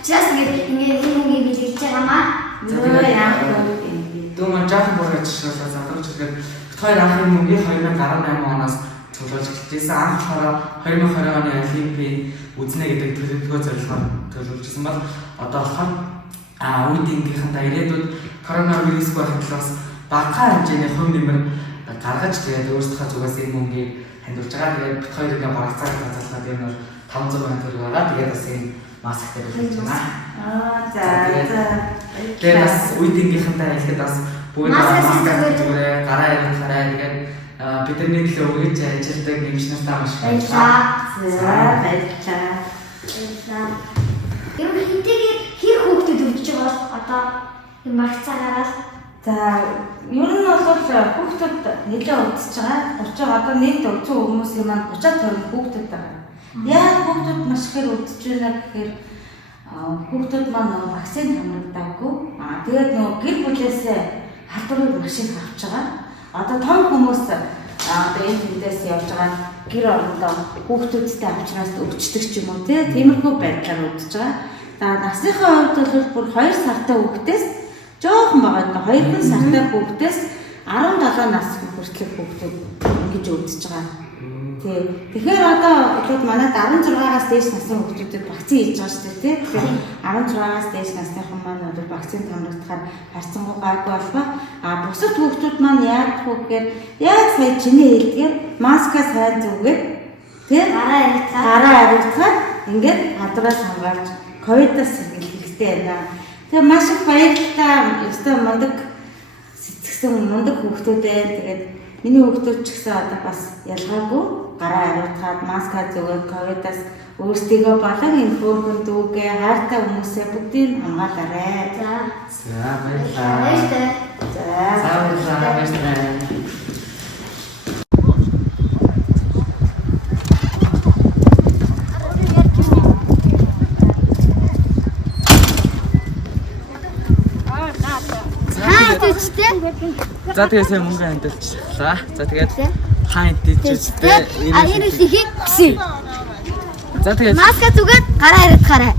Just ингээд юм хийж байгаамаа. Нөө яах вэ? Дүүмэн жаахан борооч шалаа задарч ирэхэд хоёр анхны мөнгөний 2018 оноос төлөвлөж эхэлжсэн. Анх болохоор 2020 оны Олимпийн үзнэ гэдэг төлөвлөгөө зорилгоор төлөвлөжсэн бол одоо болохоор үед ингэхэнтэй ирээдүйд коронавирус байх талаас багахан хэмжээний хувь нэмэр гаргаж тэгээд өөрсдийнхөө зүгээс энэ мөнгийг хандуулж байгаа. Тэгээд бид хоёр ингээ барагцааг хязгаарлаад юм бол 500 төгрөг байгаа. Тэгээд бас энэ масктай хэлж байна. За. Тэгээд бас үед ингэхэнтэй хэлэхэд бас бүгд масктай зүгээр гараа ярихаарай тэгээд бидний төлөө өгөөж ажилладаг нэмшнэртэй маш баярлалаа. За баярлалаа. Тэр хинтэйг хэр хүүхдэд өгч байгаа одоо энэ багцаагаас За ер нь бол хүүхдүүд нэлээд удаж байгаа. 30 одоо нийт өцөө хүмүүсийн маань 30-50 хүүхдүүд байгаа. Яг хүүхдүүд маш ихээр удаж байна гэхээр хүүхдүүд маань вакцин хамрагдаагүй. Тэгээд гэр бүлээсээ халдварыг маш их авч байгаа. Одоо том хүмүүс одоо энэ тэндээс явж байгаа гэр орондоо хүүхдүүдтэй авчраас өвчтөг ч юм уу тиймэрхүү байдлаар удаж байгаа. За насныхаа хувьд бол бүр 2 сартай хүүхдээс жоохон байгаа 2 сартай хүүхдээс 17 нас хүртэлх хүүхдүүд ингэж өвдөж байгаа. Тэгэхээр одоо ихэд манайд 16-аас дээш насны хүүхдүүдэд вакцин хийж байгаа шүү дээ. Тэгэхээр 16-аас дээш насныхан маань одоо вакцин хамрагдахаар харьцангуй гайгүй болго. Бусад хүүхдүүд маань яг гэхээр яг сая чиний хэлдгээр маска сайн зүгээд гараа арилгахаар ингээд гадраас хамгаалж ковидоос сэргийлэх хэрэгтэй байна. Тэгээ маш их баярлалаа. Өстой мундаг сэтгсэн мундаг хүүхдүүдээ тэгээд миний хүүхдүүд ч гэсэн одоо бас ялгаагүй гараа ариутгаад маска зүгээд ковидоос өөрсдийгөө болон энэ хөөрхөн дүүгээ хайртай хүмүүсээ бүгдийг хамгаалаарай. За баярлалаа. За баярлалаа. За тэгээд сайн мөнгө хандуулчихлаа. За тэгээд хаан идчихтэй. энэ үсгийг гисэн. За тэгээд маска зүгээд гараа яриадахаарай.